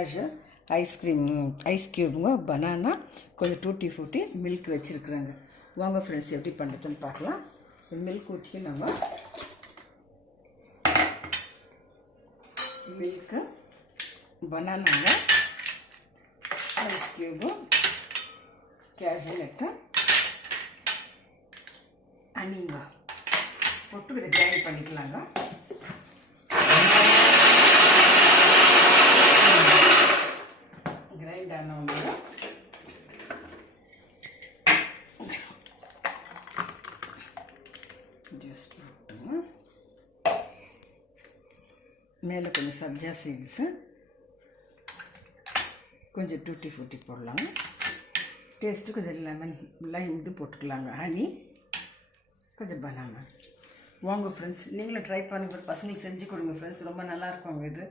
Cashew ice க்யூபுங்க banana கொஞ்சம் tutti frutti milk வச்சுருக்குறாங்க. வாங்க ஃப்ரெண்ட்ஸ் எப்படி பண்ணுறதுன்னு பார்க்கலாம். மில்க் ஊற்றிக்க நம்ம மில்க்கு பனானாங்க ஐஸ் க்யூபு கேஷ்யூ நட்டு அனிங்க போட்டு இதை கிரைண்ட் பண்ணிக்கலாங்க. கிரைண்ட் ஆனவங்க ஜூஸ் போட்டுங்க. மேலே கொஞ்சம் சப்ஜா சீட்ஸு கொஞ்சம் டூட்டி ஃப்ரூட்டி போடலாங்க. டேஸ்ட்டு கொஞ்சம் லைம் இது போட்டுக்கலாங்க. ஹனி கொஞ்சம் பனானா. வாங்க ஃப்ரெண்ட்ஸ் நீங்களும் ட்ரை பண்ணி பசங்களுக்கு செஞ்சு கொடுங்க ஃப்ரெண்ட்ஸ். ரொம்ப நல்லாயிருக்கும் இது.